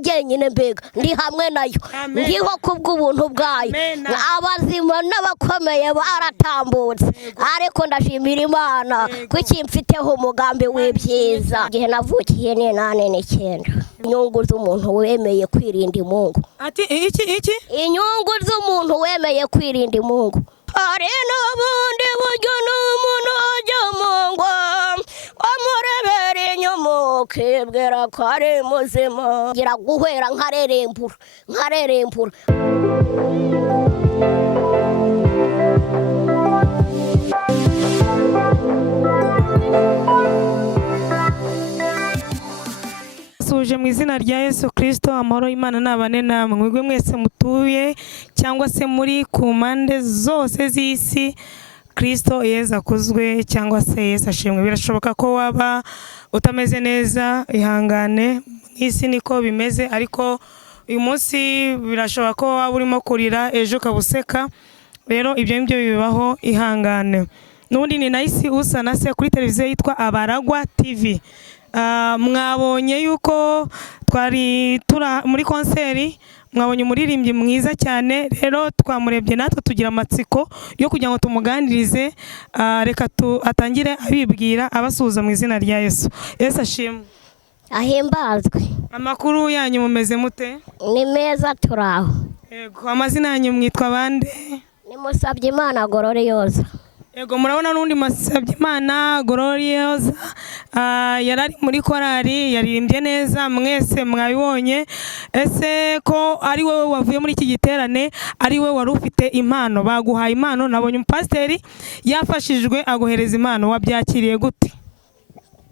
njyenyine mbega ndi hamwe nayo ndiho kubw'ubuntu bwayo abazima n'abakomeye baratambutse ariko ndashimira Imana ko ikimfiteho umugambi w'ibyiza igihe navukiye ni 89 inyungu z'umuntu wemeye kwirinda imungu ati iki inyungu z'umuntu wemeye kwirinda imungu hari n'ubundi buryo n'umuntu ajya mungu amurebera inyuma ukibwira ko ari muzima ngira guhera nkarerembura suje mu izina rya Yesu Kristo amahoro y'Imana nabane namwe mwebwe mwese mutuye cyangwa se muri ku mpande zose z'isi Kristo Yesu akuzwe cyangwa se Yesu ashimwe. Birashoboka ko waba utameze neza, ihangane, isi niko bimeze, ariko uyu munsi birashoboka ko waba urimo kurira ejo ukabuseka. Rero ibyo ngibyo bibaho, ihangane. Nundi ni nahisi usa na se kuri televiziyo yitwa Abaragwa TV. Mwabonye yuko twari muri konseri, mwabonye umuririmbyi mwiza cyane, rero twamurebye natwe tugira amatsiko yo kugira ngo tumuganirize. Reka atangire abibwira abasuhuza mu izina rya Yesu. Yesu ashimwe. Ahimbazwe. Amakuru yanyu mumeze mute? Ni meza turaho. Yego, amazina yanyu mwitwa bande? Ni Musabyimana Gloriosa. Yego, murabona n'undi Musabyimana Gloriosa yarari muri korali, yaririmbye neza, mwese mwabibonye. Ese ko ari wowe wavuye muri iki giterane, ari wowe wari ufite impano, baguhaye impano, nabonye umupasiteri yafashijwe aguhereza impano, wabyakiriye gute?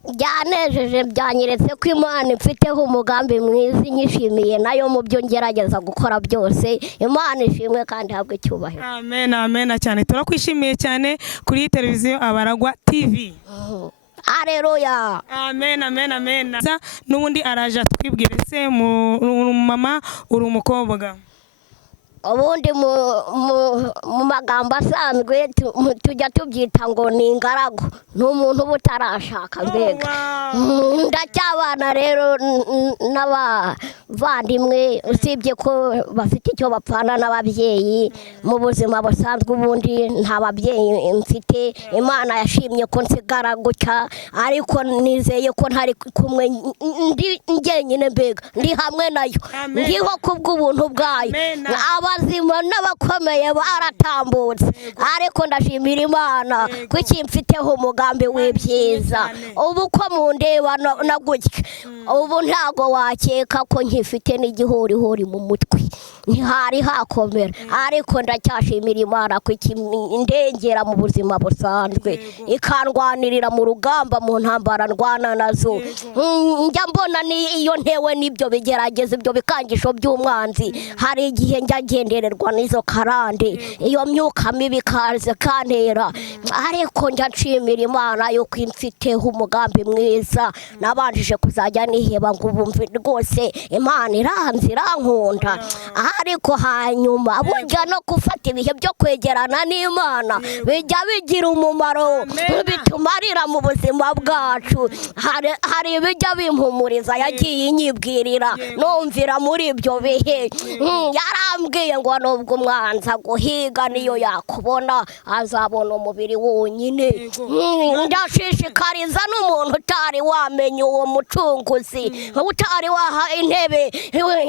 Byanejeje, byanyeretse ko Imana ifiteho umugambi mwiza, inyishimiye nayo mu byo ngerageza gukora byose. Imana ishimwe kandi habwe icyubahiro. Amen, amen cyane. Turakwishimiye cyane kuri televiziyo Abaragwa TV. Haleluya. Amen, amen, amen. N'ubundi araje twibwire se mama uri umukobwa. Ubundi mu magambo asanzwe tujya tubyita ngo ni ingaragu, n'umuntu butarashaka mbega. Ndacyabana rero n'abavandimwe, usibye ko bafite icyo bapfana n'ababyeyi mu buzima busanzwe. Ubundi nta babyeyi mfite, Imana yashimye ko nsigara gutya, ariko nizeye ko ntari kumwe ndi njyenyine mbega ndi hamwe nayo ndiho kubw'ubuntu bwayo abazima n'abakomeye baratambutse ariko ndashimira Imana ko ikimfiteho umugambi w'ibyiza. Ubu ko mundeba na gutya ubu ntago wakeka ko nkifite n'igihurihuri mu mutwe, ntihari hakomera, ariko ndacyashimira Imana ko ikindengera mu buzima busanzwe, ikandwanirira mu rugamba mu ntambara ndwana nazo. Njya mbona iyo ntewe n'ibyo bigerageza, ibyo bikangisho by'umwanzi, hari igihe njya ngendererwa n'izo karande, iyo myuka mibi kaze kantera, ariko njya nshimira Imana yuko imfiteho umugambi mwiza. Nabanjije kuzajya niheba ngo ubumve rwose Imana iranzi irankunda, ariko hanyuma burya no gufata ibihe byo kwegerana n'Imana bijya bigira umumaro, bitumarira mu buzima bwacu. Hari ibijya bimpumuriza yagiye inyibwirira numvira muri ibyo bihe. Yarambwiye ngo nubwo umwanza guhiga niyo yakubona azabona umubiri wonyine. Ndashishikariza n'umuntu utari wamenye uwo mucunguzi, utari waha intebe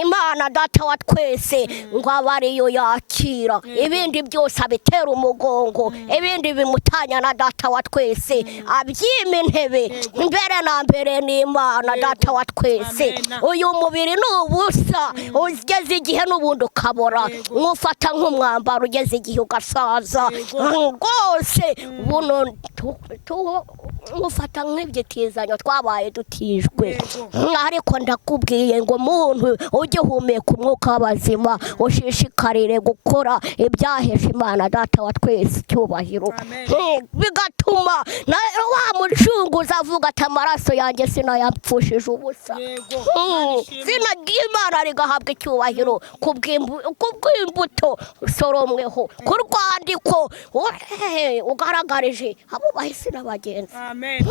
Imana Data wa twese, ngo abe ariyo yakira, ibindi byose abitera umugongo, ibindi bimutanya na Data wa twese, abyima intebe mbere na mbere n'Imana Data wa twese. Uyu mubiri ni ubusa, ugeze igihe n'ubundi ukabora, nkufata nk'umwambaro ugeze igihe ugasaza rwose. Buno nkufata nk'ibyitizanyo twabaye dutijwe, ariko ndakubwiye ngo muntu ujye humeka umwuka w'abazima, ushishikarire gukora ibyahesha Imana Data wa twese icyubahiro, bigatuma wa mucunguzi avuga ati amaraso yanjye sinayapfushije ubusa. Izina ry'Imana rigahabwa icyubahiro kubw'imbuto soromweho, ku rwandiko ugaragarije abo bahise n'abagenzi. amen.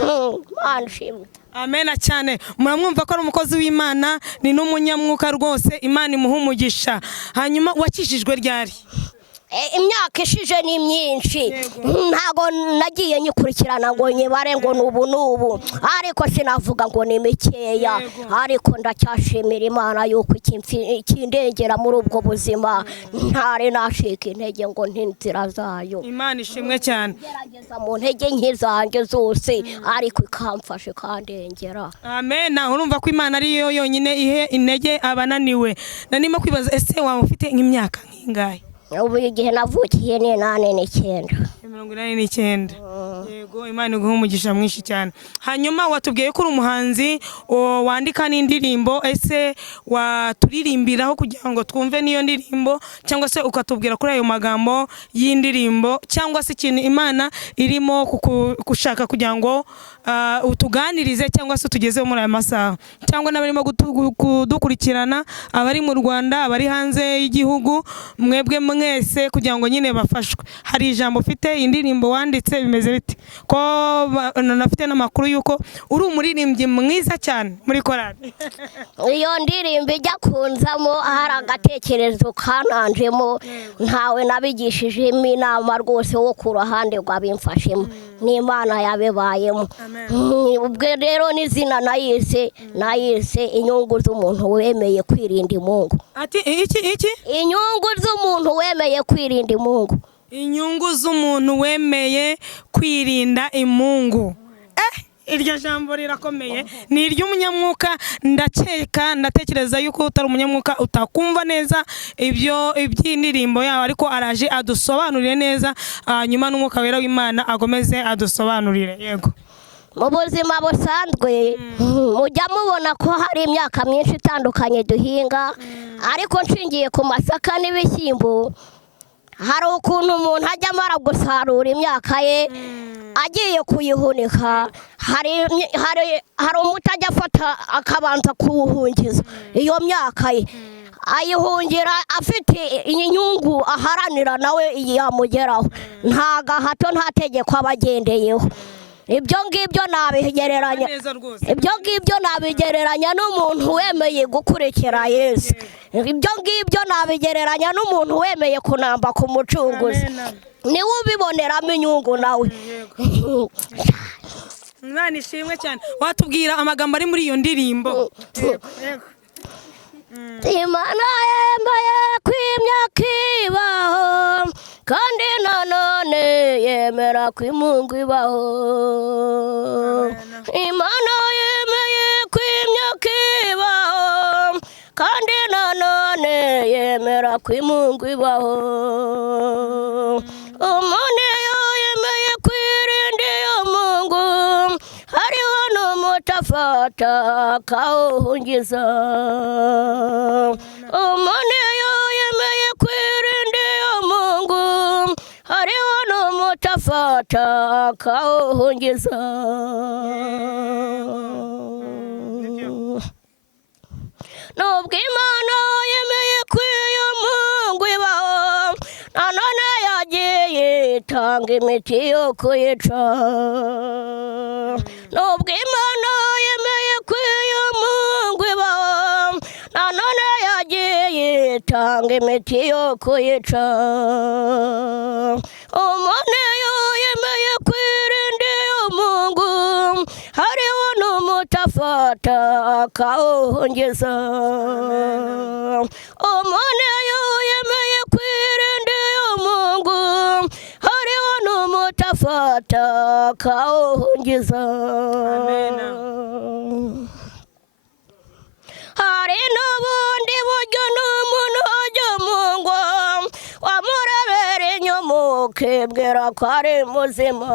Manshimwe. Amena cyane. Muramwumva ko ari umukozi w'Imana, ni n'umunyamwuka rwose. Imana imuha umugisha. Hanyuma wakijijwe ryari? Imyaka ishije ni myinshi, ntago nagiye nyikurikirana ngo nyibare ngo n'ubu ariko sinavuga ngo ni mikeya, ariko ndacyashimira Imana yuko ikindengera muri ubwo buzima, ntare nashika intege ngo ntinzira zayo. Imana ishimwe cyane. Gerageza mu ntege nke zanjye zose, ariko ikamfasha ikandengera. Amen. Urumva ko Imana ari yo yonyine ihe intege abananiwe. Nanimo kwibaza, ese waba ufite nk'imyaka nk'ingahe? Ubu igihe navukiye ni 89. 89. Yego, Imana iguha umugisha mwinshi cyane. Hanyuma watubwiye ko uri umuhanzi wandika n'indirimbo, ese waturirimbiraho kugira ngo twumve niyo ndirimbo, cyangwa se ukatubwira kuri ayo magambo y'indirimbo, cyangwa se ikintu Imana irimo kushaka kugira ngo utuganirize cyangwa se tugezeho muri aya masaha, cyangwa n'abarimo kudukurikirana, abari mu Rwanda, abari hanze y'igihugu, mwebwe mwese kugira ngo nyine bafashwe. Hari ijambo ufite, indirimbo wanditse, bimeze bite? Ko nafite n'amakuru yuko uri umuririmbyi mwiza cyane muri korali. Iyo ndirimbo ijya kunzamo hari agatekerezo kananjemo, ntawe nabigishije inama rwose wo ku ruhande rw'abimfashemo, ni Imana yabibayemo. Ubwo rero n'izina nayise inyungu z'umuntu wemeye kwirinda imungu. Ati iki? Inyungu z'umuntu wemeye kwirinda imungu. Inyungu z'umuntu wemeye kwirinda imungu. Iryo jambo rirakomeye, ni iry'umunyamwuka. Ndatekereza yuko utari umunyamwuka utakumva neza iby'indirimbo yawe, ariko araje adusobanurire neza, nyuma n'umwuka wera w'Imana agomeze adusobanurire. Yego. Mu buzima busanzwe mujya mubona ko hari imyaka myinshi itandukanye duhinga, ariko nshingiye ku masaka n'ibishyimbo, hari ukuntu umuntu ajya amara gusarura imyaka ye, agiye kuyihunika, hari umuti ajya afata akabanza kuwuhungiza iyo myaka ye, ayihungira afite inyungu aharanira nawe yamugeraho, nta gahato nta tegeko abagendeyeho. Ibyo ngibyo nabigereranya n'umuntu wemeye gukurikira Yesu. Ibyo ngibyo nabigereranya n'umuntu wemeye kunamba ku Mucunguzi, niwe ubiboneramo inyungu nawe. Imana ishimwe cyane. Watubwira amagambo ari muri iyo ndirimbo? Imana yemeye kw'imyaka ibaho, kandi nanone yemera kw'imungu ibaho. Imana yemeye kw'imyaka ibaho, kandi nanone yemera kw'imungu ibaho. Umuntu iyo yemeye kwirinda iyo mungu, hariho n'umutafata akawuhungiza. Umuntu iyo yemeye kwirinda iyo mungu, hariho n'umutafata akawuhungiza. Nubwo Imana yemeye kw'iyo mungu ibaho, nanone yagiye itanga imiti yo kuyica. Nubwo Imana yemeye kw'iyo mungu ibaho, nanone yagiye itanga imiti yo kuyica. Umuntu iyo yemeye kwirinda iyo mungu, hariho n'umutafata akawuhungiza. Umuntu iyo yemeye kwirinda iyo mungu, hariho n'umutafata akawuhungiza. Hari n'ubundi buryo n'umuntu ajya mu ngo, wamurebera inyuma ukibwira ko ari muzima,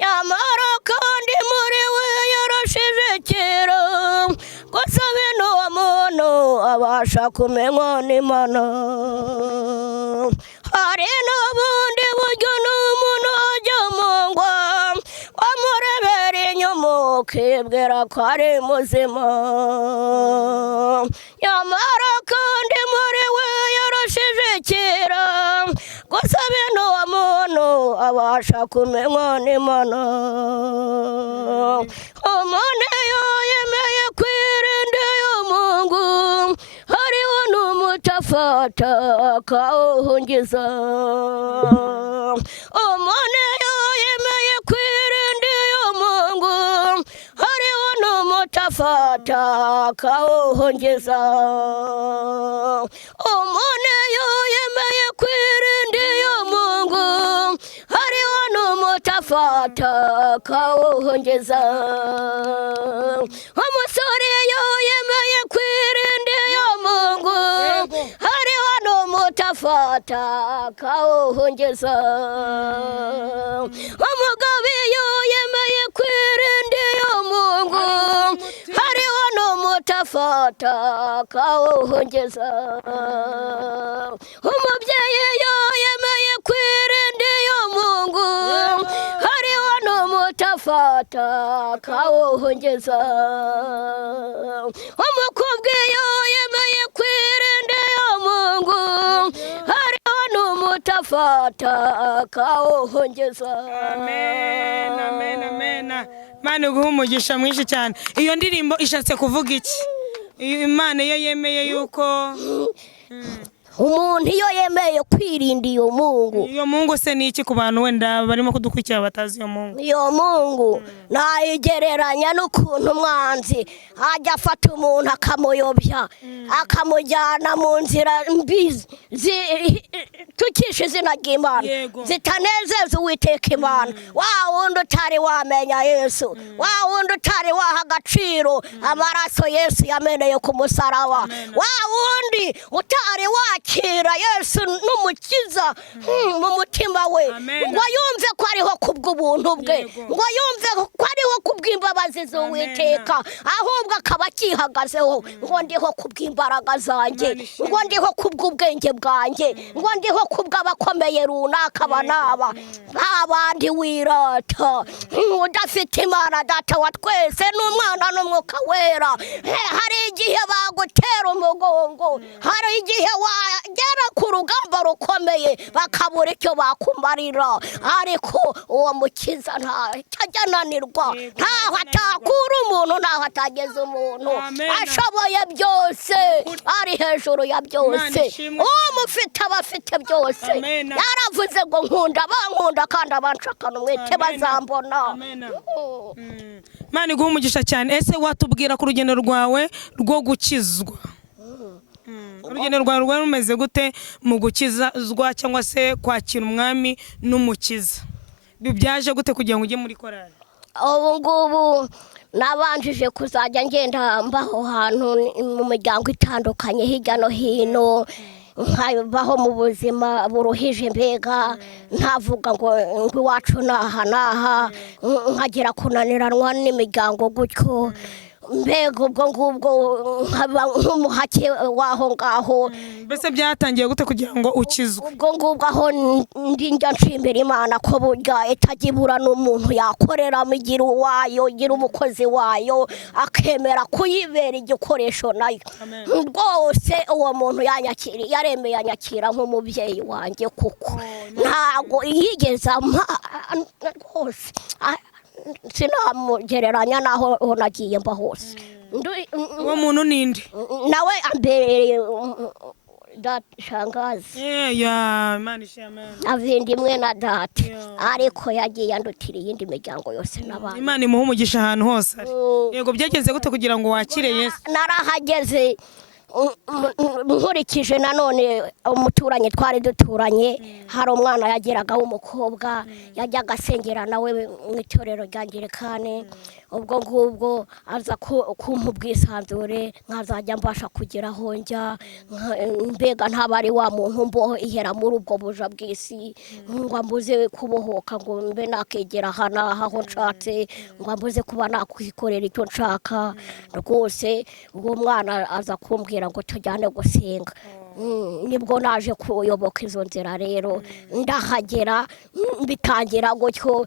nyamara kandi muri we yarashije kera. Gusa bino uwo muntu abasha kumenywa n'Imana. Hari n'ubundi buryo n'umuntu ajya mu ngo, wamurebera inyuma ukibwira ko ari muzima, nyamara kandi muri we yarashije kera. Gusa bino uwo muntu abasha kumenywa n'Imana. Umuntu iyo yemeye kwirinda y'Umungu hariho n'umutafata akawuhungiza. Umuntu iyo yemeye kwirinda y'Umungu hariho n'umutafata akawuhungiza. Umuntu iyo yemeye kwirinda y'Umungu hariho n'umutafata akawuhungiza. Umusore iyo yemeye kwirinda y'Umungu hariho n'umutafata akawuhungiza. Umugabo iyo yemeye kwirinda y'Umungu hariho n'umutafata akawuhungiza. Umubyeyi iyo yemeye kwirinda y'Umungu hariho n'umutafata akawuhungiza. Umukobwa iyo yemeye kwirinda y'Umungu hariho n'umutafata akawuhungiza. Amen, amen, amen. Mana iguhe umugisha mwinshi cyane. Iyo ndirimbo ishatse kuvuga iki? Imana iyo yemeye yuko umuntu iyo yemeye kwirinda iyo Mungu. Iyo Mungu se ni iki ku bantu wenda barimo kudukurikira batazi iyo Mungu? Iyo Mungu nayigereranya n'ukuntu umwanzi ajya afata umuntu akamuyobya akamujyana mu nzira mbi tukisha izina ry'Imana zitanezeza Uwiteka Imana. Wa wundi utari wamenya Yesu, wa wundi utari waha agaciro amaraso Yesu yameneye ku musaraba, wa wundi utari wakira Yesu n'umukiza mu mutima we, ngo yumve ko ariho kubw'ubuntu bwe, ngo yumve ko ariho kubw'imbabazi z'Uwiteka, ahubwo akaba akihagazeho ngo ndiho kubw'imbaraga zanjye, ngo ndiho kubw'ubwenge bwanjye, ngo ndiho kubw'abakomeye runaka banaba. Abandi wirata udafite Imana Data wa twese n'Umwana n'Umwuka Wera. Hari igihe bagutera umugongo, hari igihe wagera ku rugamba rukomeye bakabura icyo bakumarira, ariko uwo mukiza ntajya ananirwa, ntaho atakura umuntu, ntaho atageza umuntu, ashoboye byose, ari hejuru ya byose, umufite abafite byose. Yaravuze ngo nkunda bankunda kandi abanshakana umwete bazambona. Mana iguhe umugisha cyane. Ese watubwira ku rugendo rwawe rwo gukizwa? Urugendo rwawe rwari rumeze gute mu gukizwa cyangwa se kwakira umwami n'umukiza? Byaje gute kugira ngo ujye muri korali? Ubu ngubu nabanjije kuzajya ngenda mbaho hantu mu miryango itandukanye hirya no hino, nkabaho mu buzima buruhije, mbega ntavuga ngo iwacu naha naha, nkagera kunaniranwa n'imiryango gutyo, mbega ubwo ngubwo nkaba nk'umuhake waho ngaho. Mbese byatangiye gute kugira ngo ukizwe? Ubwo ngubwo aho ndi njya nshimira Imana ko burya itajya ibura n'umuntu yakoreramo, igira uwayo, igira umukozi wayo, akemera kuyibera igikoresho nayo. Rwose uwo muntu yanyakiriye, yaremeye anyakira nk'umubyeyi wanjye, kuko ntago yigeze rwose sinamugereranya naho nagiye mba hose. Uwo muntu ninde? Nawe ambereye shangazi, Imana ishimwe, avindimwe na data, ariko yagiye andutira iyindi miryango yose n'abandi. Imana imuhe umugisha ahantu hose. Yego, byageze gute kugira ngo wakire Yesu? Narahageze nkurikije nanone umuturanyi twari duturanye, hari umwana yageraga w'umukobwa yajyaga asengera nawe mu itorero rya Anglikane. Ubwo ngubwo aza kumpa ubwisanzure, nkazajya mbasha kugira aho njya, mbega ntabari wa muntu mboho ihera muri ubwo buja bw'isi, ngo mbuze kubohoka ngo mbe nakegera aho nshatse, ngo mbuze kuba nakwikorera icyo nshaka. Rwose uwo mwana aza kumbwira ngo tujyane gusenga. nibwo naje kuyoboka izo nzira rero ndahagera bitangira gutyo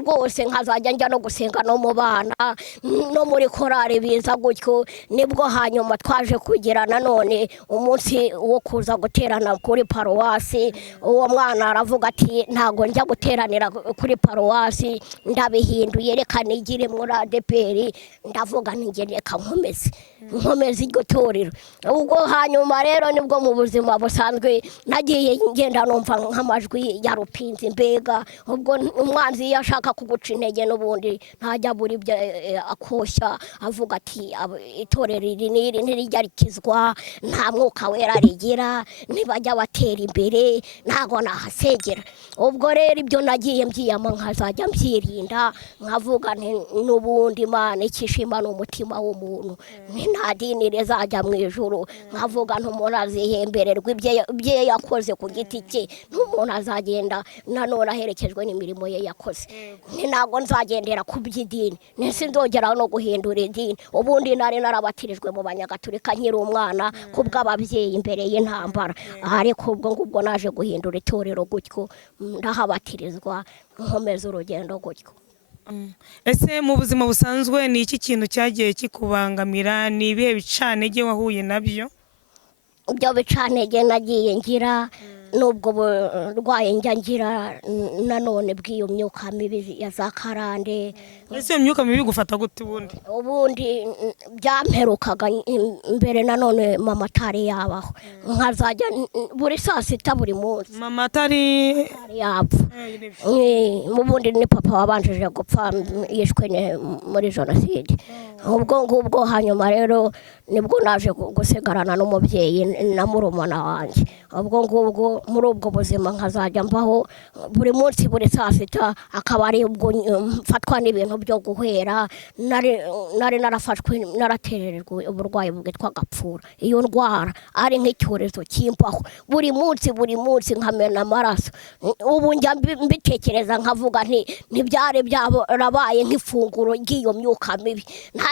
rwose nkazajya njya no gusenga no mu bana no muri korari biza gutyo nibwo hanyuma twaje kugira nanone umunsi wo kuza guterana kuri paruwasi uwo mwana aravuga ati ntago njya guteranira kuri paruwasi ndabihinduye reka nigire muri ADPR ndavuga nti reka nkomeze iryo torero ubwo hanyuma rero nibwo mu buzima busanzwe nagiye ngenda numva nk'amajwi ya rupinzi mbega ubwo umwanzi iyo ashaka kuguca intege n'ubundi ntajya buri byo akoshya avuga ati itorero iri ntirijya rikizwa nta mwuka wera rigira ntibajya batera imbere ntago nahasengera ubwo rero ibyo nagiye mbyiyama nkazajya mbyirinda nkavuga n'ubundi Imana ikishima n'umutima w'umuntu nta dini rizajya mu ijuru nkavuga ntumuntu azihembererwa ibyo yakoze ku giti cye n'umuntu azagenda nanone aherekejwe n'imirimo ye yakoze ntabwo nzagendera ku by'idini sinzongera no guhindura idini ubundi nari narabatirijwe mu banyagatulika nkiri umwana kubw'ababyeyi imbere y'intambara ariko ubwo ngubwo naje guhindura itorero gutyo ndahabatirizwa nkomeza urugendo gutyo. Ese mu buzima busanzwe ni iki kintu cyagiye kikubangamira ni ibihe bicanege wahuye nabyo? Ibyo bicanege nagiye ngira nubwo burwaye njya ngira nanone bw'iyo myuka mibi ya za karande. Ese imyuka mibi gufata gute ubundi byamperukaga mbere nanone mama atari yabaho nkazajya buri saa sita buri munsi mama atari yapfa ubundi ni papa wabanjije gupfa yishwe muri jenoside ubwo ngubwo hanyuma rero nibwo naje gusigarana n'umubyeyi na murumuna wanjye ubwo ngubwo muri ubwo buzima nkazajya mbaho buri munsi buri saa sita akaba ari ubwo mfatwa n'ibintu byo guhera nari narafashwe naraterererwa uburwayi bwitwa gapfura iyo ndwara ari nk'icyorezo kimbaho buri munsi nkamena amaraso ubu njya mbitekereza nkavuga ntibyari byarabaye nk'ifunguro ry'iyo myuka mibi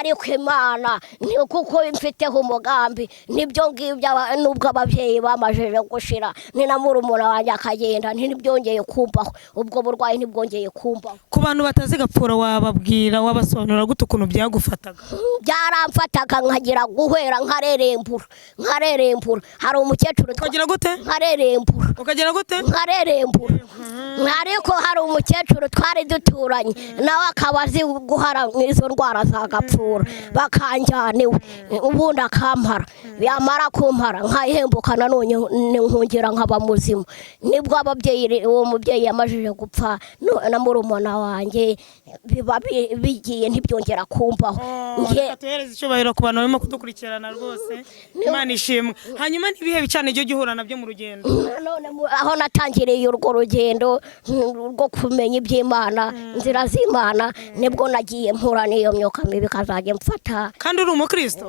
ariko Imana kuko mfiteho umugambi nibyo ngibyo nubwo ababyeyi bamajije gushira ni na murumuna wanjye akagenda ntibyongeye kumbaho ubwo burwayi ntibwongeye kumbaho. Ku bantu batazi gapfura wababwira wabasobanurira gute ukuntu byagufataga? Byaramfataga nkagira guhera nkarerembura hari umukecuru twagira gute nkarerembura ukagira gute nkarerembura ariko hari umukecuru twari duturanye nawe akaba azi guhara izo ndwara za gapfura bakanjyana ubundi akampara yamara kumpara nkahembuka nanone nkongera nkaba muzima nibwo uwo mubyeyi yamajije gupfa na murumuna wanjye biba bigiye ntibyongera kumbaho. Tuhereze icyubahiro ku bantu barimo kudukurikirana rwose Imana ishimwe. Hanyuma n'ibihe bicane byo gihura nabyo mu rugendo? None aho natangiriye urwo rugendo rwo kumenya iby'Imana inzira z'Imana nibwo nagiye mpura n'iyo myuka mibi kazajya mfata. Kandi uri umukristo?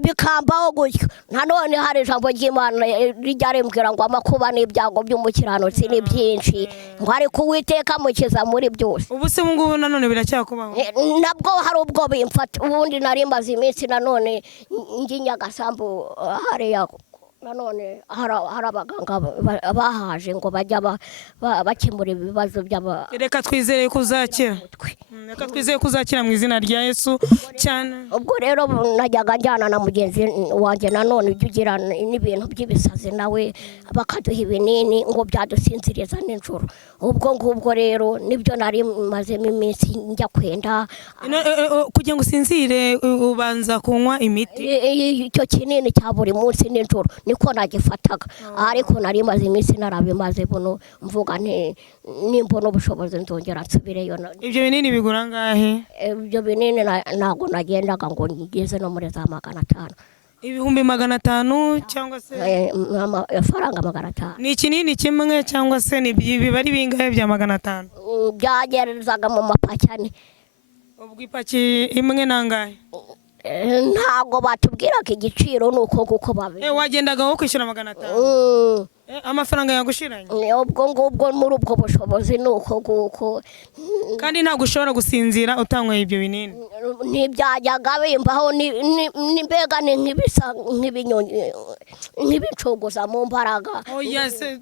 Bikambaho gutyo nanone hari ijambo ry'Imana rijya rimbwira ngo amakuba n'ibyago by'umukiranutsi ni byinshi ngo ariko Uwiteka mukiza muri byose. Ubu se ngubu nanone biracyakubaho? Nabwo hari ubwo bimfata ubundi nari maze iminsi nanone Nyagasambu hariya nanone hari abaganga bahaje ngo bajya bakemura ibibazo by'aba. Reka twizere kuzakira mu izina rya Yesu cyane. Ubwo rero najyaga njyana na mugenzi wanjye nanone ugira n'ibintu by'ibisazi nawe bakaduha ibinini ngo byadusinziriza nijoro ubwo ngubwo rero nibyo nari mazemo iminsi njya kwenda. Kugira ngo usinzire ubanza kunywa imiti? Icyo kinini cya buri munsi nijoro niko nagifataga ariko nari maze iminsi narabimaze buno mvuga nimbona ubushobozi nzongera nsubireyo. Ibyo binini bigura ngahe? Ibyo binini ntago nagendaga ngo ngeze no muri za 500. Ibihumbi 500 cyangwa se amafaranga 500. Ni ikinini kimwe cyangwa se ni biba ari bingahe bya 500? Byagerezaga mu mapaki ane. Ubwo ipaki imwe nangahe? Ntago batubwiraga igiciro nuko kuko babe. Wagendaga wo kwishyura 500? amafaranga yagushiranye ubwo ngubwo muri ubwo bushobozi ni uko nguko kandi ntabwo ushobora gusinzira utanyweye ibyo binini ntibyajyaga bimbaho mbega ni nk'ibisa nk'ibicogoza mu mbaraga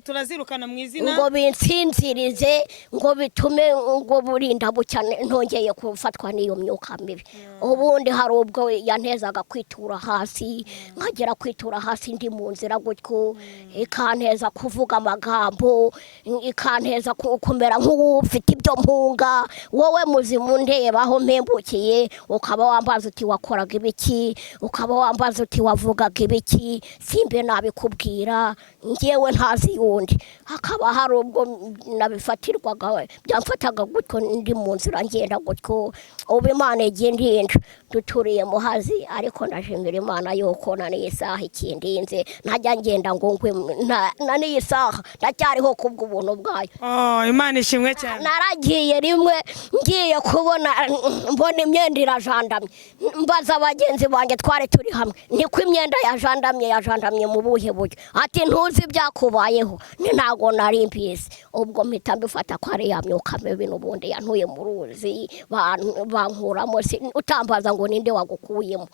turazirukana mu izina ngo binsinzirize ngo bitume ngo burinda bucya ntongeye gufatwa n'iyo myuka mibi ubundi hari ubwo yantezaga kwitura hasi nkagera kwitura hasi ndi mu nzira gutyo ikanteza kuvuga amagambo ikanteza kumera nk'ufite ibyo mpunga wowe muzimu ndeba aho mpembukiye ukaba wambaza uti wakoraga ibiki ukaba wambaza uti wavugaga ibiki simbe nabikubwira ngewe ntazi yundi hakaba hari ubwo nabifatirwaga byamfataga gutyo ndi mu nzira ngenda gutyo ubu Imana igendinda duturiye muhazi ariko ndashimira Imana yuko na n'isaha ikindinze ntajya ngenda ngo ngwe na n'isaha ndacyariho kubw'ubuntu bwayo Imana ishimwe cyane naragiye rimwe ngiye kubona mbona imyenda irajandamye mbaza abagenzi banjye twari turi hamwe niko imyenda yajandamye mu buhe buryo ati ntuzi byakubayeho ni ntago nari mbizi ubwo mpita mbifata ko ari ya myuka mibi n'ubundi yantuye mu ruzi bankuramo utambaza ngo ninde wagukuyemo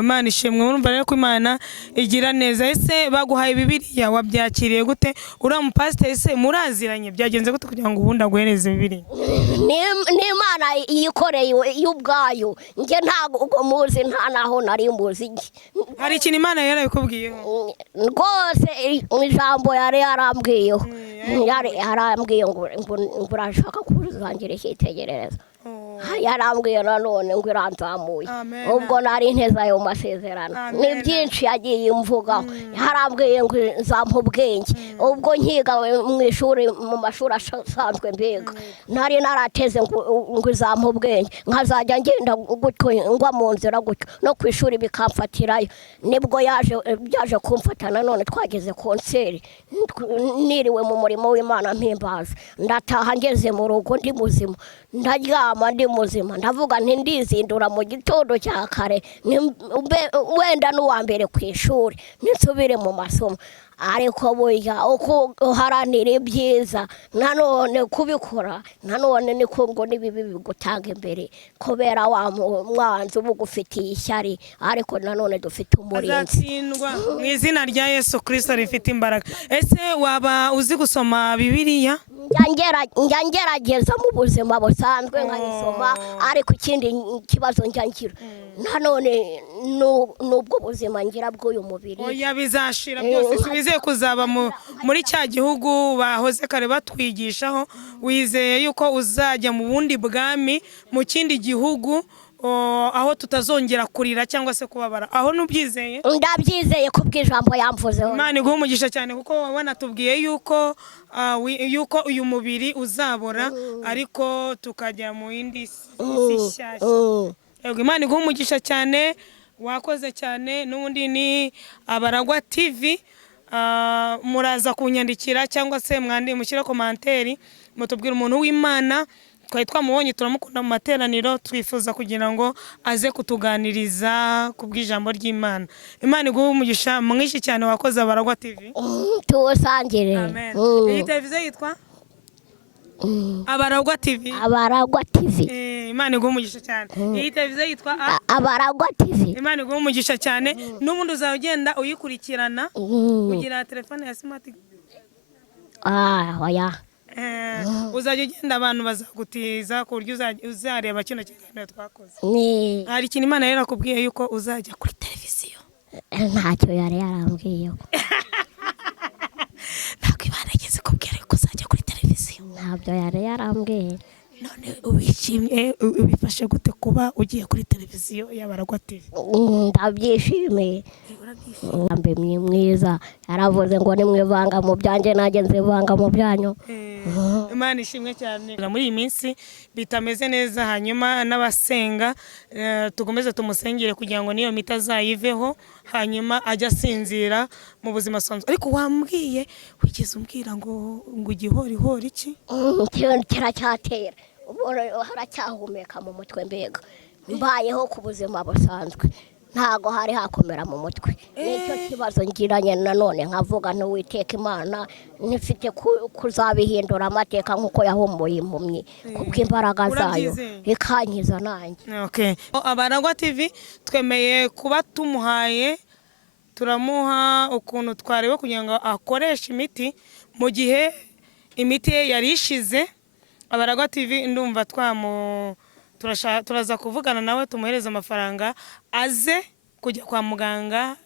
Imana ishimwe urumva rero ko Imana igira neza ese baguhaye Bibiliya wabyakiriye gute uriya mupasiteri se muraziranye byagenze gute kugira ngo ubundi aguhereze Bibiliya ni Imana yikoreye y'ubwayo njye ntabwo muzi nta naho nari muzi hari ikintu Imana yarabikubwiyeho rwose ijambo yari yarambwiyeho yarambwiye ngo urashaka kuzangira icyitegererezo yarambwiye nanone ngo iranzamuye ubwo nari nteze ayo masezerano ni byinshi yagiye imvugaho yarambwiye ngo nzampa ubwenge ubwo nkiga mu ishuri mu mashuri asanzwe mbega nari narateze ngo izampa ubwenge nkazajya ngenda gutyo ngwa mu nzira gutyo no ku ishuri bikamfatirayo nibwo byaje kumfata nanone twageze konseri niriwe mu murimo w'Imana mpimbaza ndataha ngeze mu rugo ndi muzima ndaryama ndi muzima ndavuga nti ndizindura mu gitondo cya kare wenda n'uwa mbere ku ishuri nsubire mu masomo ariko burya uko uharanira ibyiza nanone kubikora nanone niko ngo n'ibibi bigutanga imbere kubera wa mwanzi uba ugufitiye ishyari ariko nanone dufite umurinzi azatsindwa mu izina rya Yesu Kristo rifite imbaraga ese waba uzi gusoma Bibiliya njya ngerageza mu buzima busanzwe nkayisoma ariko ikindi kibazo njya ngira nanone n'ubwo buzima ngira bw'uyu mubiri bizashira byose wizeye kuzaba muri cya gihugu bahoze kare batwigishaho wizeye yuko uzajya mu bundi bwami mu kindi gihugu aho tutazongera kurira cyangwa se kubabara aho nubyizeye ndabyizeye kubw'ijambo yamvuzeho Imana iguha umugisha cyane kuko wanatubwiye yuko uyu mubiri uzabora ariko tukajya mu yindi si nshyashya Imana iguha umugisha cyane wakoze cyane n'ubundi ni Abaragwa TV muraza kunyandikira cyangwa se mushyira komanteri mutubwira umuntu w'Imana twari twamubonye turamukunda mu materaniro twifuza kugira ngo aze kutuganiriza ku bw'ijambo ry'Imana Imana iguha umugisha mwinshi cyane wakoze Abaragwa TV tuwusangire iyi televiziyo yitwa Abaragwa TV Imana iguha umugisha cyane iyi televiziyo yitwa Abaragwa TV Imana iguha umugisha cyane n'ubundi uzajya ugenda uyikurikirana ugira telefone ya smart oya uzajya ugenda abantu bazagutiza ku buryo uzareba kino kiganiro twakoze hari ikintu Imana yarakubwiye yuko uzajya kuri televiziyo ntacyo yari yarambwiyeho ntabwo Imana igeze kubwira yuko uzajya kuri televiziyo ntabyo yari yarambwiye none ubishimye ubifashe gute kuba ugiye kuri televiziyo y'Abaragwa TV ndabyishimiye mbe mwiza yaravuze ngo nimwivanga mu byanjye nanjye nzivanga mu byanyu Imana ishimwe cyane muri iyi minsi bitameze neza hanyuma n'abasenga tugomeze tumusengere kugira ngo niyo mita azayiveho hanyuma ajya asinzira mu buzima asanzwe ariko wambwiye wigeze umbwira ngo igihorihori iki kiracyatera haracyahumeka mu mutwe mbega mbayeho ku buzima busanzwe ntago hari hakomera mu mutwe. Nicyo kibazo ngiranye nanone nkavuga ntiwiteka Imana nifite kuzabihindura amateka nk'uko yahumuye impumyi kubw'imbaraga zayo ikankiza nanjye. Abaragwa TV twemeye kuba tumuhaye, turamuha ukuntu twareba kugira ngo akoreshe imiti mu gihe imiti ye yari ishize. Abaragwa TV ndumva turaza kuvugana nawe tumuhereza amafaranga aze kujya kwa muganga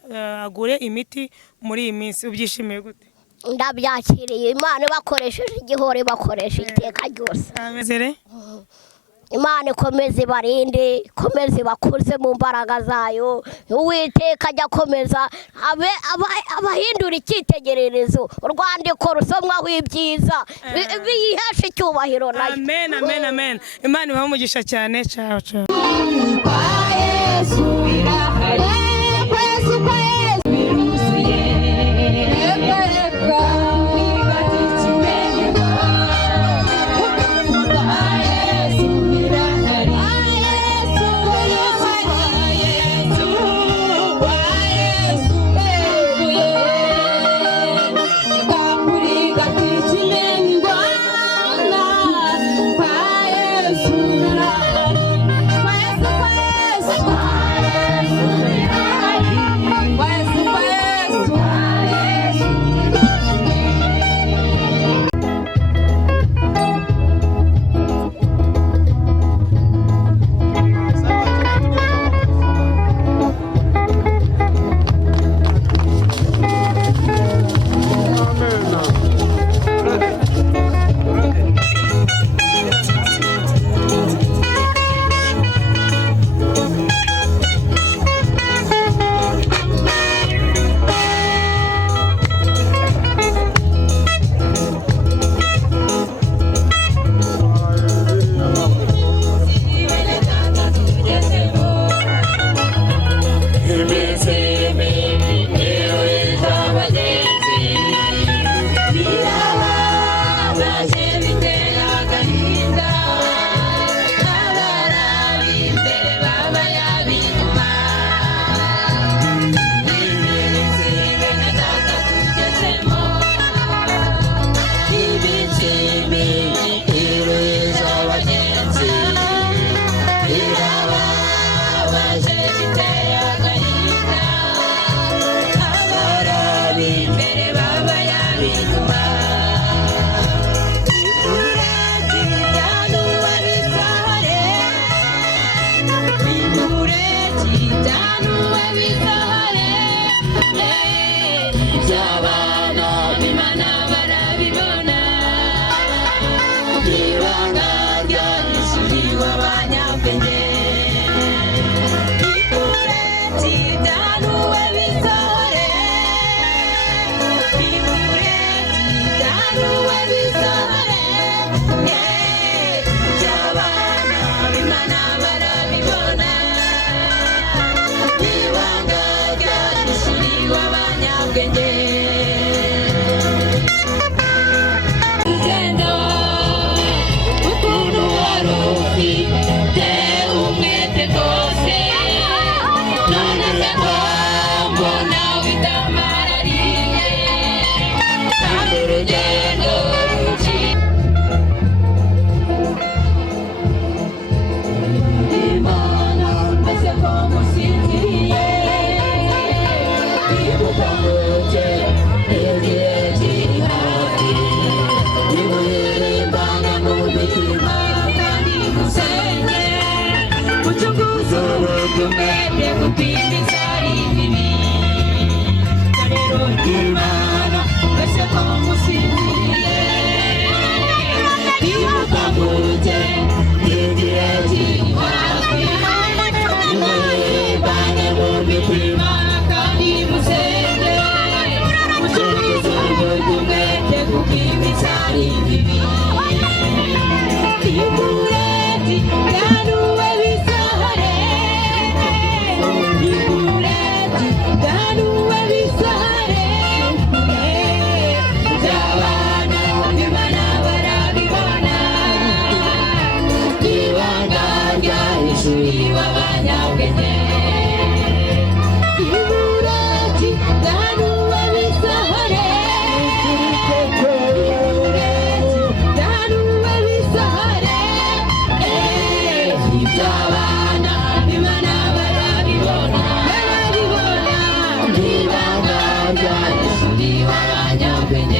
agure imiti muri iyi minsi. Ubyishimiye gute? Ndabyakiriye. Imana ibakoresheje igihore bakoresha iteka ryose. Amezere Imana ikomeze barinde, ikomeze bakuze mu mbaraga zayo. Uwiteka ajya akomeza abahindura icyitegererezo, urwandiko rusomwaho ibyiza biyihesha icyubahiro nayo. Amen, amen, amen. Imana ibahe umugisha cyane. Ciao, ciao. ubwenge